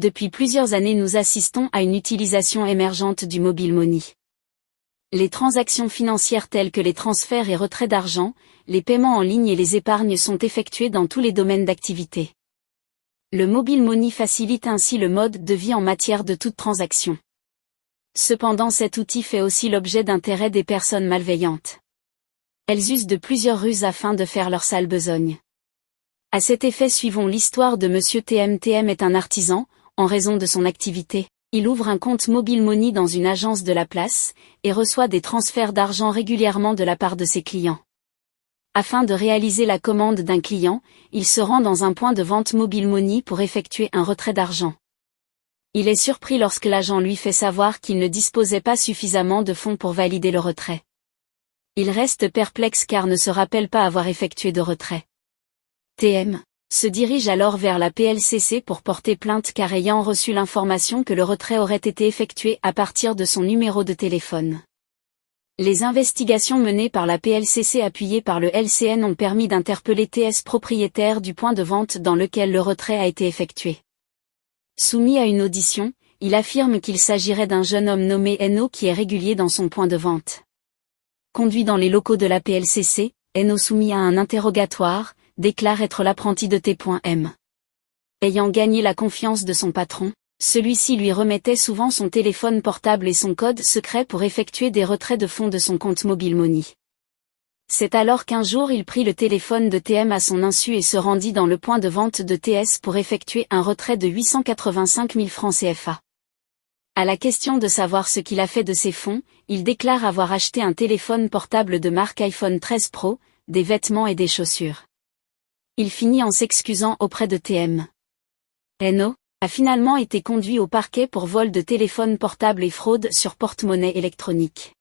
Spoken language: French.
Depuis plusieurs années nous assistons à une utilisation émergente du mobile money. Les transactions financières telles que les transferts et retraits d'argent, les paiements en ligne et les épargnes sont effectués dans tous les domaines d'activité. Le mobile money facilite ainsi le mode de vie en matière de toute transaction. Cependant cet outil fait aussi l'objet d'intérêt des personnes malveillantes. Elles usent de plusieurs ruses afin de faire leur sale besogne. À cet effet suivons l'histoire de Monsieur TM. TM est un artisan, en raison de son activité. Il ouvre un compte mobile money dans une agence de la place, et reçoit des transferts d'argent régulièrement de la part de ses clients. Afin de réaliser la commande d'un client, il se rend dans un point de vente mobile money pour effectuer un retrait d'argent. Il est surpris lorsque l'agent lui fait savoir qu'il ne disposait pas suffisamment de fonds pour valider le retrait. Il reste perplexe car ne se rappelle pas avoir effectué de retrait. TM se dirige alors vers la PLCC pour porter plainte car ayant reçu l'information que le retrait aurait été effectué à partir de son numéro de téléphone. Les investigations menées par la PLCC appuyées par le LCN ont permis d'interpeller TS propriétaire du point de vente dans lequel le retrait a été effectué. Soumis à une audition, il affirme qu'il s'agirait d'un jeune homme nommé NO qui est régulier dans son point de vente. Conduit dans les locaux de la PLCC, NO soumis à un interrogatoire, déclare être l'apprenti de T.M. Ayant gagné la confiance de son patron, celui-ci lui remettait souvent son téléphone portable et son code secret pour effectuer des retraits de fonds de son compte mobile money. C'est alors qu'un jour il prit le téléphone de TM à son insu et se rendit dans le point de vente de TS pour effectuer un retrait de 885 000 francs CFA. À la question de savoir ce qu'il a fait de ces fonds, il déclare avoir acheté un téléphone portable de marque iPhone 13 Pro, des vêtements et des chaussures. Il finit en s'excusant auprès de TM. NO a finalement été conduit au parquet pour vol de téléphone portable et fraude sur porte-monnaie électronique.